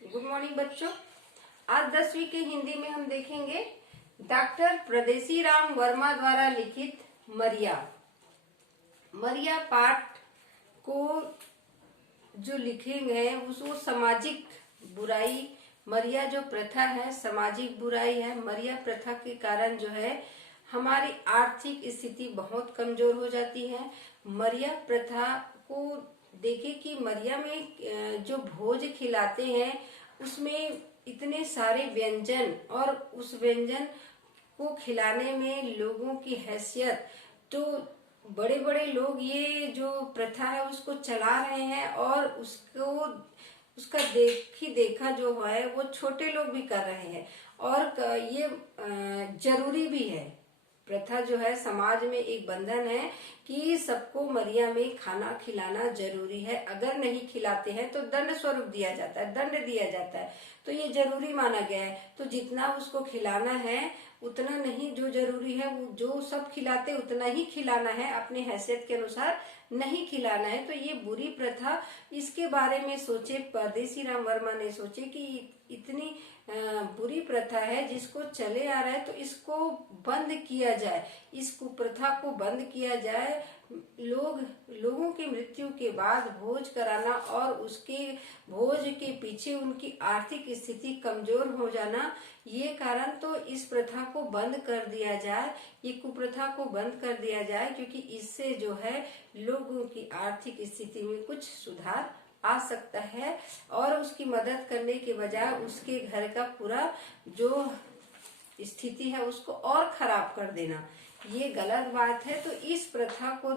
Good morning बच्चों। आज 10वीं के हिंदी में हम देखेंगे डॉक्टर परदेसी राम वर्मा द्वारा लिखित मरिया। मरिया पाठ को जो लिखेंगे वो सामाजिक बुराई, मरिया जो प्रथा है सामाजिक बुराई है। मरिया प्रथा के कारण जो है हमारी आर्थिक स्थिति बहुत कमजोर हो जाती है। मरिया प्रथा को देखे कि मरिया में जो भोज खिलाते हैं उसमें इतने सारे व्यंजन और उस व्यंजन को खिलाने में लोगों की हैसियत, तो बड़े बड़े लोग ये जो प्रथा है उसको चला रहे हैं और उसका देखा जो है वो छोटे लोग भी कर रहे हैं और ये जरूरी भी है। प्रथा जो है समाज में एक बंधन है कि सबको मरिया में खाना खिलाना जरूरी है। अगर नहीं खिलाते हैं तो दंड स्वरूप दिया जाता है, दंड दिया जाता है, तो ये जरूरी माना गया है। तो जितना उसको खिलाना है उतना नहीं, जो जरूरी है वो जो सब खिलाते उतना ही खिलाना है, अपने हैसियत के अनुसार नहीं खिलाना है। तो ये बुरी प्रथा, इसके बारे में सोचे परदेसी राम वर्मा ने सोचे कि इतनी बुरी प्रथा है जिसको चले आ रहा है तो इसको बंद किया जाए, इस कुप्रथा को बंद किया जाए। लोगों की मृत्यु के बाद भोज कराना और उसके भोज के पीछे उनकी आर्थिक स्थिति कमजोर हो जाना, ये कारण, तो इस प्रथा को बंद कर दिया जाए, ये कुप्रथा को बंद कर दिया जाए, क्योंकि इससे जो है लोगों की आर्थिक स्थिति में कुछ सुधार आ सकता है और उसकी मदद करने के बजाय उसके घर का पूरा जो स्थिति है उसको और खराब कर देना, ये गलत बात है। तो इस प्रथा को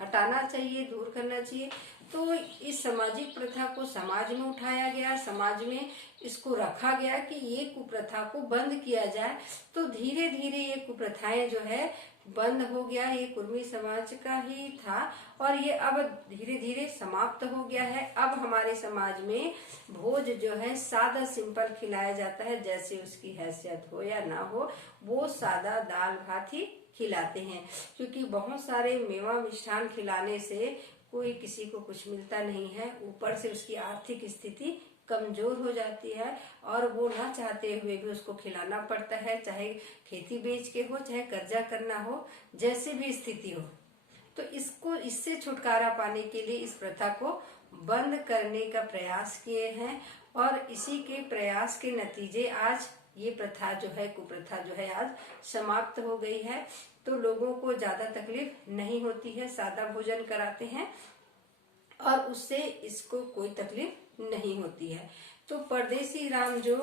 हटाना चाहिए, दूर करना चाहिए। तो इस सामाजिक प्रथा को समाज में उठाया गया, समाज में इसको रखा गया कि ये कुप्रथा को बंद किया जाए। तो धीरे धीरे ये कुप्रथाएं जो है बंद हो गया। ये कुर्मी समाज का ही था और ये अब धीरे धीरे समाप्त हो गया है। अब हमारे समाज में भोज जो है सादा सिंपल खिलाया जाता है, जैसे उसकी हैसियत हो या ना हो, वो सादा दाल भात ही खिलाते हैं, क्योंकि बहुत सारे मेवा मिष्ठान खिलाने से कोई किसी को कुछ मिलता नहीं है। ऊपर से उसकी आर्थिक स्थिति कमजोर हो जाती है और वो ना चाहते हुए भी उसको खिलाना पड़ता है, चाहे खेती बेच के हो, चाहे कर्जा करना हो, जैसे भी स्थिति हो। तो इससे छुटकारा पाने के लिए इस प्रथा को बंद करने का प्रयास किए हैं और इसी के प्रयास के नतीजे आज ये प्रथा जो है, कुप्रथा जो है, आज समाप्त हो गई है। तो लोगों को ज्यादा तकलीफ नहीं होती है, सादा भोजन कराते हैं और उससे इसको कोई तकलीफ नहीं होती है। तो परदेसी राम जो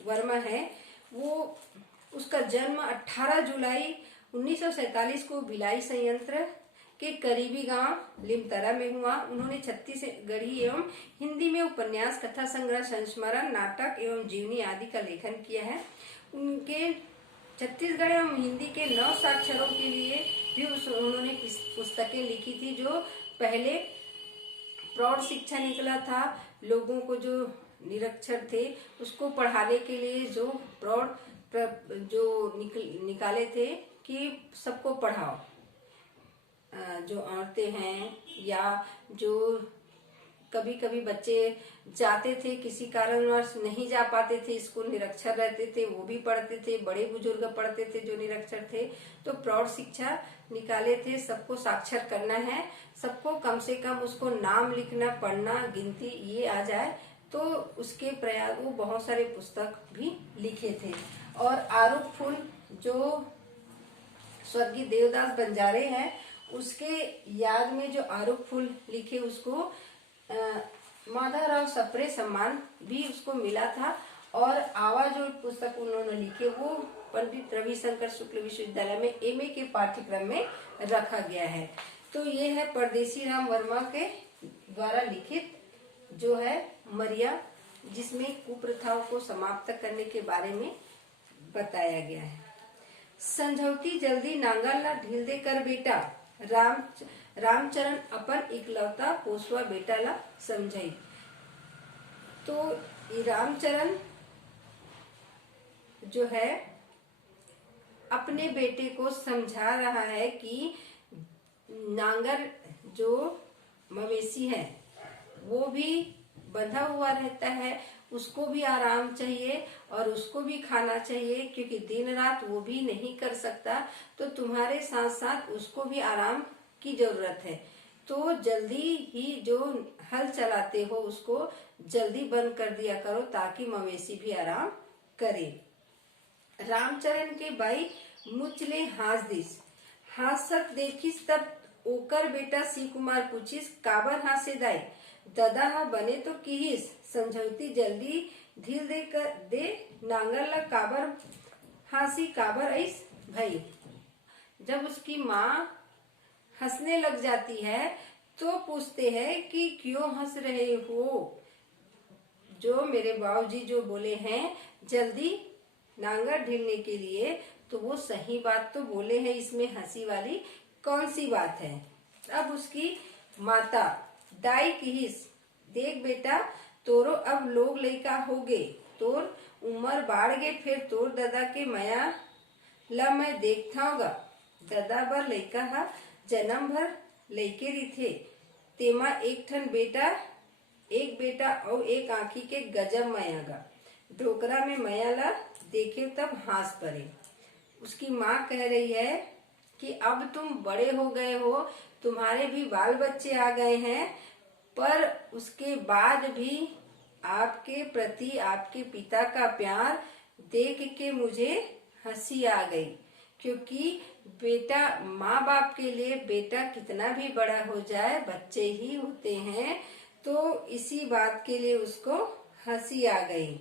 वर्मा है वो, उसका जन्म 18 जुलाई 1947 को भिलाई संयंत्र के करीबी गांव लिमतरा में हुआ। उन्होंने छत्तीसगढ़ी एवं हिंदी में उपन्यास, कथा संग्रह, संस्मरण, नाटक एवं जीवनी आदि का लेखन किया है। उनके छत्तीसगढ़ एवं हिंदी के 9 साक्षरों के लिए भी उन्होंने पुस्तकें लिखी थी। जो पहले प्रौढ़ शिक्षा निकला था, लोगों को जो निरक्षर थे उसको पढ़ाने के लिए जो प्रौढ़ निकाले थे कि सबको पढ़ाओ, जो औरतें हैं या जो कभी कभी बच्चे जाते थे, किसी कारणवश नहीं जा पाते थे स्कूल, निरक्षर रहते थे, वो भी पढ़ते थे, बड़े बुजुर्ग पढ़ते थे जो निरक्षर थे। तो प्रौढ़ शिक्षा निकाले थे, सबको साक्षर करना है, सबको कम से कम उसको नाम लिखना, पढ़ना, गिनती ये आ जाए। तो उसके प्रयास वो बहुत सारे पुस्तक भी लिखे थे। और आरूप फूल जो स्वर्गीय देवदास बंजारे हैं उसके याद में जो आरूप फूल लिखे, उसको माधवराव सप्रे सम्मान भी उसको मिला था। और आवाज जो पुस्तक उन्होंने लिखे वो पंडित रविशंकर शुक्ल विश्वविद्यालय में एमए के पाठ्यक्रम में रखा गया है। तो ये है परदेसी राम वर्मा के द्वारा लिखित जो है मरिया, जिसमें कुप्रथाओं को समाप्त करने के बारे में बताया गया है। संझौती जल्दी नांगल ला ढील दे कर बेटा, रामचरण अपन इकलौता पोसवा बेटा ला समझाई। तो रामचरण जो है अपने बेटे को समझा रहा है कि नांगर जो मवेशी है वो भी बंधा हुआ रहता है, उसको भी आराम चाहिए और उसको भी खाना चाहिए, क्योंकि दिन रात वो भी नहीं कर सकता, तो तुम्हारे साथ साथ उसको भी आराम की जरूरत है। तो जल्दी ही जो हल चलाते हो उसको जल्दी बंद कर दिया करो, ताकि मवेशी भी आराम करे। रामचरण के भाई मुचले हास दिस, हासत देखिस तब ओकर बेटा सी कुमार पूछिस, काबर हासे दाई, ददा हा बने तो किहिस, समझौती जल्दी ढील दे कर दे, नांगर ला काबर हासी, काबर ऐस भाई। जब उसकी माँ हंसने लग जाती है तो पूछते हैं कि क्यों हंस रहे हो, जो मेरे बाबूजी जो बोले हैं जल्दी नांगर ढीलने के लिए, तो वो सही बात तो बोले हैं, इसमें हंसी वाली कौन सी बात है। अब उसकी माता दाई किहिस, देख बेटा तोरो अब लोग लइका हो गे, तोर उम्र बाढ़ गे, फिर तोर दादा के माया ला मैं देखथाऊंगा, दादा बर लइका हा जन्म भर लइके रहिथे, तेमा एक ठन बेटा, एक बेटा और एक आंखी के गजब माया गा, ढोकरा में माया ला देखे तब हास पड़े। उसकी माँ कह रही है कि अब तुम बड़े हो गए हो, तुम्हारे भी बाल बच्चे आ गए हैं, पर उसके बाद भी आपके प्रति आपके पिता का प्यार देख के मुझे हंसी आ गई, क्योंकि बेटा, माँ बाप के लिए बेटा कितना भी बड़ा हो जाए बच्चे ही होते हैं, तो इसी बात के लिए उसको हंसी आ गई।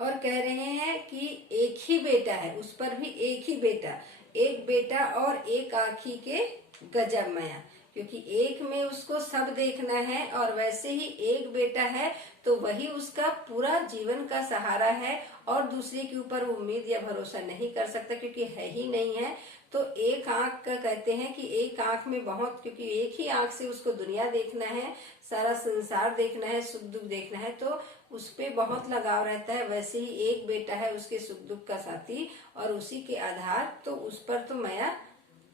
और कह रहे हैं कि एक ही बेटा है, उस पर भी एक ही बेटा, एक बेटा और एक आँखी के गजब माया, क्योंकि एक में उसको सब देखना है, और वैसे ही एक बेटा है तो वही उसका पूरा जीवन का सहारा है, और दूसरे के ऊपर उम्मीद या भरोसा नहीं कर सकता, क्योंकि है ही नहीं है। तो एक आंख का कहते हैं कि एक आंख में बहुत, क्योंकि एक ही आंख से उसको दुनिया देखना है, सारा संसार देखना है, सुख दुख देखना है, तो उस पे बहुत लगाव रहता है। वैसे ही एक बेटा है उसके सुख दुख का साथी, और उसी के आधार, तो उस पर तो माया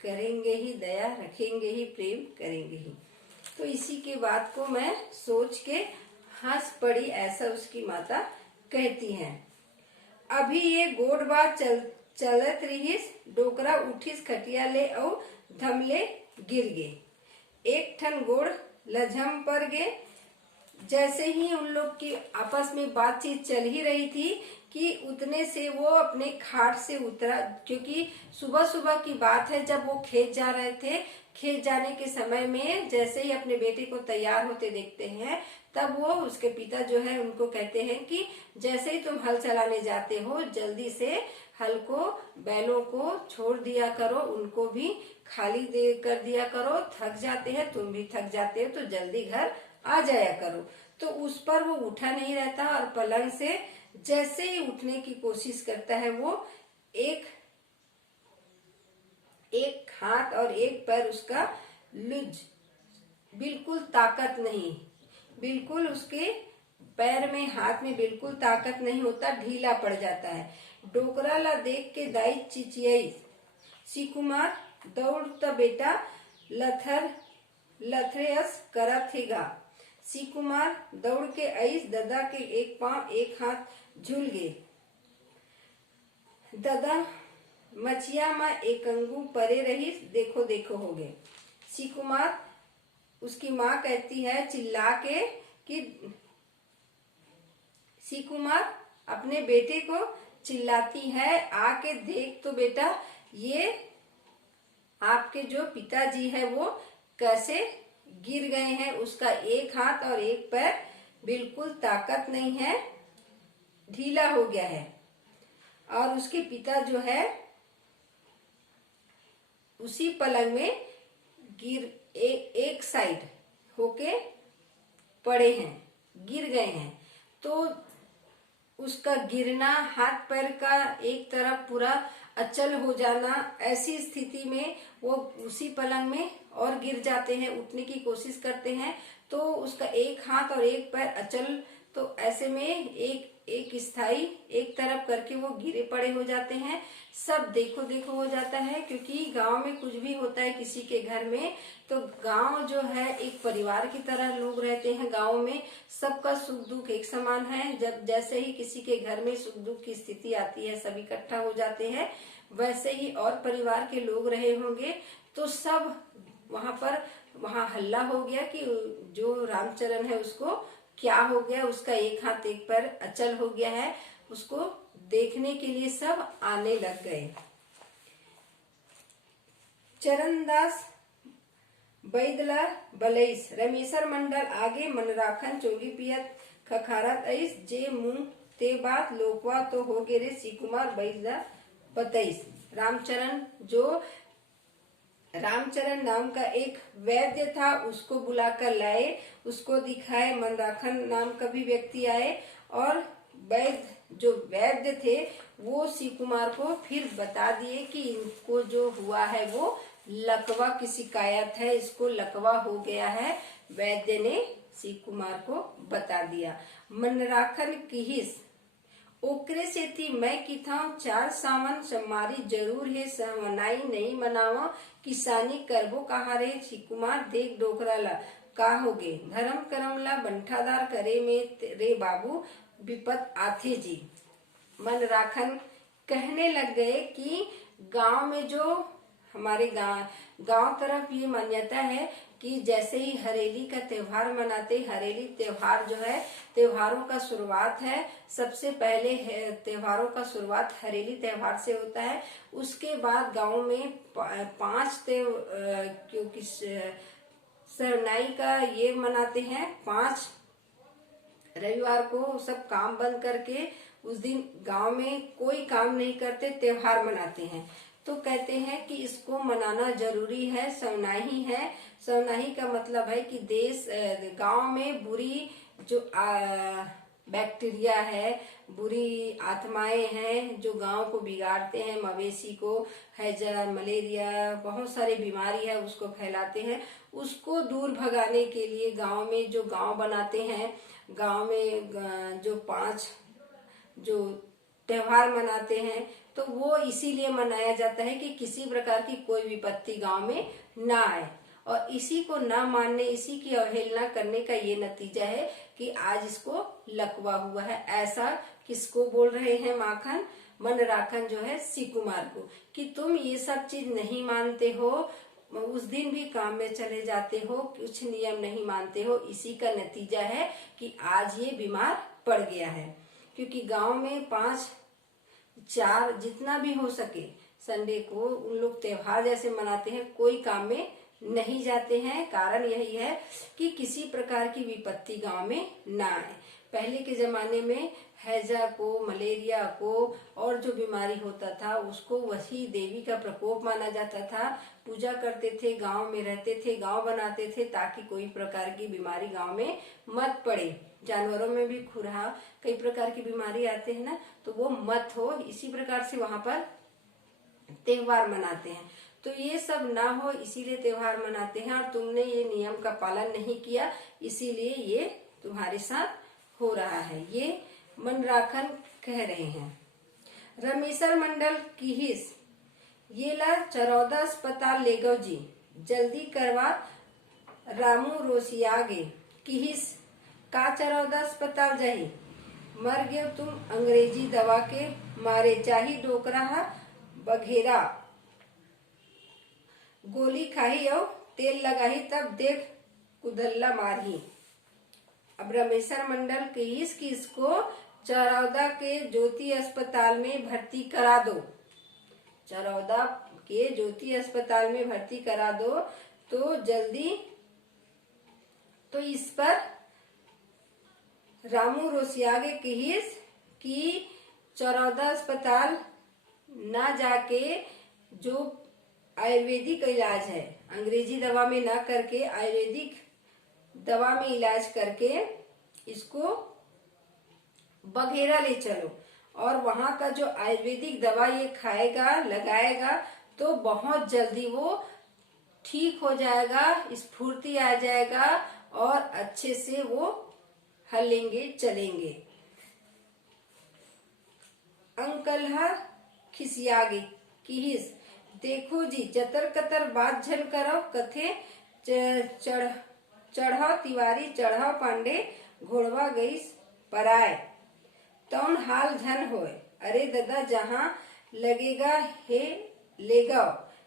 करेंगे ही, दया रखेंगे ही, प्रेम करेंगे ही। तो इसी के बात को मैं सोच के हंस पड़ी, ऐसा उसकी माता कहती हैं। अभी ये गोड़ बात चलत रहीस, डोकरा उठिस खटिया ले और धमले गिर गे, एक ठन गोड़ लझम पर गे। जैसे ही उन लोग की आपस में बातचीत चल ही रही थी कि उतने से वो अपने खाट से उतरा, क्योंकि सुबह सुबह की बात है, जब वो खेत जा रहे थे, खेत जाने के समय में जैसे ही अपने बेटे को तैयार होते देखते हैं, तब वो उसके पिता जो है उनको कहते हैं कि जैसे ही तुम हल चलाने जाते हो, जल्दी से हल को, बैलों को छोड़ दिया करो, उनको भी खाली दे कर दिया करो, थक जाते हैं, तुम भी थक जाते हो, तो जल्दी घर आ जाया करो। तो उस पर वो उठा नहीं रहता, और पलंग से जैसे ही उठने की कोशिश करता है, वो एक हाथ और एक पैर उसका लुज, बिल्कुल ताकत नहीं, बिल्कुल उसके पैर में, हाथ में बिल्कुल ताकत नहीं होता, ढीला पड़ जाता है। डोकरा ला देख के दाई चिचियाई, सीकुमार दौड़ त बेटा लथरेस करत थे गा। सीकुमार दौड़ के आईस, ददा के एक पांव एक हाथ झूल गए, ददा मचिया में एक अंगू परे रही, देखो देखो हो गए। सीकुमार, उसकी माँ कहती है चिल्ला के कि सीकुमार अपने बेटे को चिल्लाती है, आके देख तो बेटा, ये आपके जो पिताजी है वो कैसे गिर गए हैं, उसका एक हाथ और एक पैर बिल्कुल ताकत नहीं है, ढीला हो गया है, और उसके पिता जो है उसी पलंग में एक साइड होके पड़े हैं, गिर गए हैं। तो उसका गिरना, हाथ पैर का एक तरफ पूरा अचल हो जाना, ऐसी स्थिति में वो उसी पलंग में और गिर जाते हैं, उठने की कोशिश करते हैं, तो उसका एक हाथ और एक पैर अचल तो ऐसे में एक एक स्थाई एक तरफ करके वो गिरे पड़े हो जाते हैं, सब देखो देखो हो जाता है। क्योंकि गांव में कुछ भी होता है किसी के घर में, तो गांव जो है एक परिवार की तरह लोग रहते हैं। गांव में सबका सुख दुख एक समान है। जब जैसे ही किसी के घर में सुख दुख की स्थिति आती है, सब इकट्ठा हो जाते हैं। वैसे ही और परिवार के लोग रहे होंगे, तो सब वहां हल्ला हो गया कि जो रामचरण है उसको क्या हो गया, उसका एक हाथ एक पैर अचल हो गया है। उसको देखने के लिए सब आने लग गए। चरणदास बैदला बलैस रमेशर मंडल आगे मनराखन चोली पियत खखारत ऐस जे मुंह ते बात लोकवा तो हो गे रे श्रीकुमार बैदला बतैस। रामचरण नाम का एक वैद्य था, उसको बुलाकर लाए, उसको दिखाए। मनराखन नाम का भी व्यक्ति आए और जो वैद्य थे वो श्री कुमार को फिर बता दिए कि इनको जो हुआ है वो लकवा की शिकायत है, इसको लकवा हो गया है। वैद्य ने श्री कुमार को बता दिया। मनराखन किहिस ओकरे से थी मैं की था 4 सावन समारी जरूर है, सहमनाई नहीं मनावा किसानी करबो कहारे। श्री कुमार देख डोकरा ला का होगे, धर्म करम ला बंठादार करे में रे बाबू विपत आथे जी। मनराखन कहने लग गए कि गांव में जो हमारे गांव तरफ ये मान्यता है कि जैसे ही हरेली का त्योहार मनाते, हरेली त्योहार जो है त्योहारों का शुरुआत है। सबसे पहले त्योहारों का शुरुआत हरेली त्योहार से होता है। उसके बाद गांव में 5 क्योंकि सरनाई का ये मनाते हैं। 5 रविवार को सब काम बंद करके उस दिन गांव में कोई काम नहीं करते, त्योहार मनाते हैं। तो कहते हैं कि इसको मनाना जरूरी है, सवनाही है। सवनाही का मतलब है कि गांव में बुरी जो बैक्टीरिया है, बुरी आत्माएं हैं जो गांव को बिगाड़ते हैं, मवेशी को हैजा, मलेरिया, बहुत सारी बीमारी है उसको फैलाते हैं, उसको दूर भगाने के लिए गांव में जो गांव बनाते हैं, गांव में जो 5 जो त्योहार मनाते हैं, तो वो इसीलिए मनाया जाता है कि किसी प्रकार की कोई विपत्ति गांव में ना आए। और इसी को ना मानने, इसी की अवहेलना करने का ये नतीजा है कि आज इसको लकवा हुआ है। ऐसा किसको बोल रहे हैं माखन? मनराखन जो है श्री कुमार को, कि तुम ये सब चीज नहीं मानते हो, उस दिन भी काम में चले जाते हो, कुछ नियम नहीं मानते हो। इसी का नतीजा है कि आज ये बीमार पड़ गया है। क्योंकि गांव में 5 4 जितना भी हो सके संडे को उन लोग त्योहार जैसे मनाते हैं, कोई काम में नहीं जाते हैं। कारण यही है कि किसी प्रकार की विपत्ति गांव में ना आए। पहले के जमाने में हैजा को, मलेरिया को और जो बीमारी होता था उसको वही देवी का प्रकोप माना जाता था। पूजा करते थे, गांव में रहते थे, गांव बनाते थे ताकि कोई प्रकार की बीमारी गांव में मत पड़े। जानवरों में भी खुरहा, कई प्रकार की बीमारी आते हैं ना, तो वो मत हो, इसी प्रकार से वहां पर त्योहार मनाते हैं। तो ये सब ना हो इसीलिए त्योहार मनाते हैं। और तुमने ये नियम का पालन नहीं किया, इसीलिए ये तुम्हारे साथ हो रहा है, ये मनराखन कह रहे हैं। रमेशर मंडल किहिस ये ला चरौदा अस्पताल ले गो जी, जल्दी करवा रामू रोसियागे। किहिस का चरौदा अस्पताल जाही, मर गए तुम अंग्रेजी दवा के मारे, चाही डोकरा बघेरा गोली खाही और तेल लगाही, तब देख कुदल्ला मारही। अब रमेशर मंडल कहिस कि इसको चरौदा के ज्योति अस्पताल में भर्ती करा दो, चरौदा के ज्योति अस्पताल में भर्ती करा दो तो जल्दी। तो इस पर रामू रोसियागे कहिस कि चरौदा अस्पताल ना जाके जो आयुर्वेदिक इलाज है, अंग्रेजी दवा में ना करके आयुर्वेदिक दवा में इलाज करके इसको बघेरा ले चलो, और वहां का जो आयुर्वेदिक दवा ये खाएगा, लगाएगा, तो बहुत जल्दी वो ठीक हो जाएगा, स्फूर्ति आ जाएगा और अच्छे से वो हलेंगे चलेंगे। अंकलहा खिसियागे किहिस, देखो जी जतर कतर बात झन करो, कथे चढ़ाओ तिवारी चढ़ाओ पांडे, घोड़वा गईस पराए, तौन हाल झन होय। अरे दादा जहाँ लगेगा हे लेगा।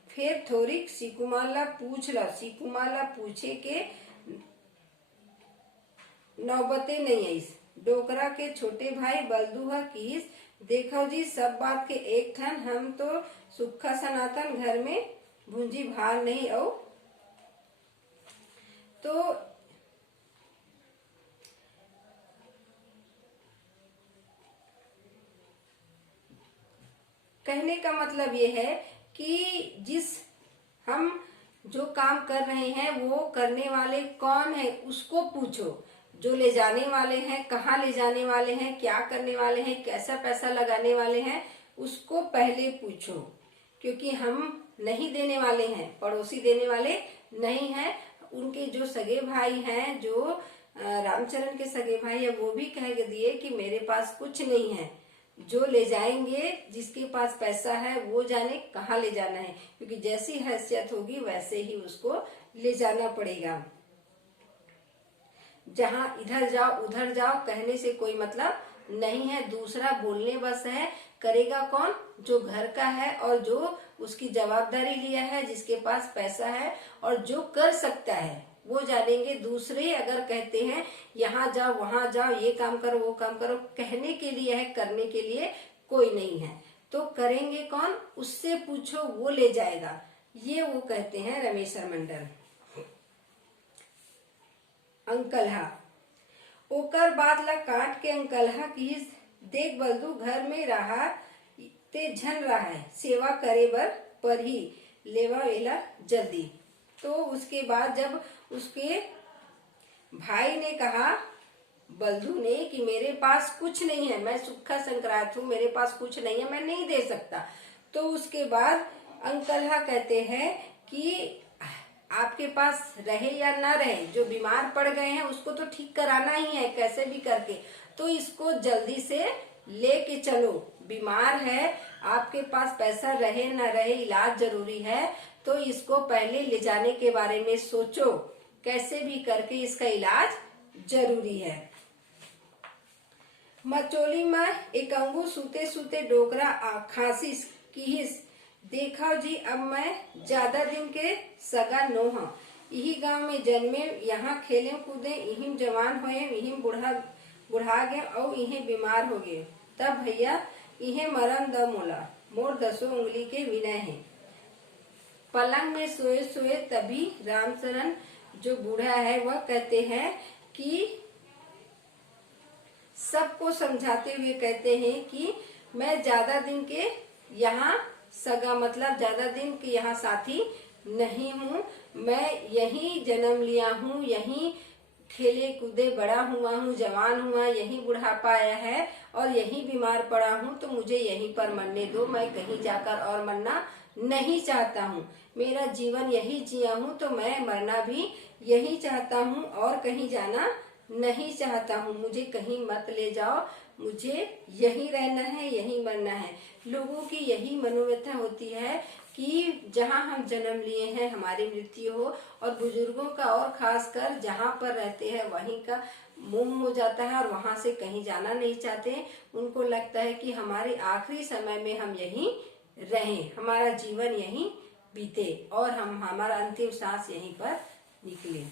फिर थोरिक सिकुमाला पूछ लो, सिकुमाला पूछे के नौबते नहीं आईस। डोकरा के छोटे भाई बलदुहा कीस, देखो जी सब बात के एक ठन, हम तो सुखा सनातन घर में भूंजी भार नहीं आओ। तो कहने का मतलब ये है कि हम जो काम कर रहे हैं वो करने वाले कौन है उसको पूछो। जो ले जाने वाले हैं, कहाँ ले जाने वाले हैं, क्या करने वाले हैं, कैसा पैसा लगाने वाले हैं, उसको पहले पूछो। क्योंकि हम नहीं देने वाले हैं, पड़ोसी देने वाले नहीं हैं। उनके जो सगे भाई हैं, जो रामचरण के सगे भाई है, वो भी कह दिए कि मेरे पास कुछ नहीं है। जो ले जाएंगे, जिसके पास पैसा है वो जाने कहाँ ले जाना है, क्योंकि जैसी हैसियत होगी वैसे ही उसको ले जाना पड़ेगा। जहाँ इधर जाओ उधर जाओ कहने से कोई मतलब नहीं है। दूसरा बोलने बस है, करेगा कौन? जो घर का है और जो उसकी जवाबदारी लिया है, जिसके पास पैसा है और जो कर सकता है वो जानेंगे। दूसरे अगर कहते हैं यहाँ जाओ वहां जाओ, ये काम करो वो काम करो, कहने के लिए है, करने के लिए कोई नहीं है। तो करेंगे कौन? उससे पूछो, वो ले जाएगा। ये वो कहते हैं रमेशर मंडल। अंकलहा ओकर बाद ला काट के अंकलहा की, देख बलदू घर में रहा ते झन रहा है, सेवा करे बर पर ही लेवा वेला जल्दी। तो उसके बाद जब उसके भाई ने कहा बलदू ने कि मेरे पास कुछ नहीं है, मैं सुक्खा संक्रांत हूँ, मेरे पास कुछ नहीं है, मैं नहीं दे सकता। तो उसके बाद अंकलहा कहते हैं कि आपके पास रहे या ना रहे, जो बीमार पड़ गए हैं उसको तो ठीक कराना ही है कैसे भी करके, तो इसको जल्दी से लेके चलो। बीमार है, आपके पास पैसा रहे ना रहे, इलाज जरूरी है, तो इसको पहले ले जाने के बारे में सोचो, कैसे भी करके इसका इलाज जरूरी है। मचोली में एक अंगू सूते सूते डोकरा खांसिस किहिस, देखा जी अब मैं ज्यादा दिन के सगा नोहा, यही गांव में जन्मे, यहाँ खेले कूदे, यही जवान होए, यही बुढ़ा गए और यही बीमार हो गए। तब भैया यही मरम द मोला, मोर 10 उंगली के विनय है। पलंग में सोए सोए तभी रामचरण जो बूढ़ा है वह कहते हैं कि सबको समझाते हुए कहते हैं कि मैं ज्यादा दिन के यहाँ सगा मतलब ज्यादा दिन के यहाँ साथी नहीं हूँ, मैं यहीं जन्म लिया हूँ, यहीं खेले कूदे बड़ा हुआ हूँ, जवान हुआ, यहीं बुढ़ापा आया है और यहीं बीमार पड़ा हूँ, तो मुझे यहीं पर मरने दो, मैं कहीं जाकर और मरना नहीं चाहता हूँ। मेरा जीवन यही जिया हूँ तो मैं मरना भी यही चाहता हूँ और कहीं जाना नहीं चाहता हूँ। मुझे कहीं मत ले जाओ, मुझे यहीं रहना है, यहीं मरना है। लोगों की यही मनोव्यथा होती है कि जहाँ हम जन्म लिए हैं हमारी मृत्यु हो, और बुजुर्गों का और खासकर जहाँ पर रहते हैं वहीं का मोह हो जाता है और वहां से कहीं जाना नहीं चाहते। उनको लगता है कि हमारे आखिरी समय में हम यहीं रहें, हमारा जीवन यहीं बीते और हमारा अंतिम सांस यहीं पर निकले।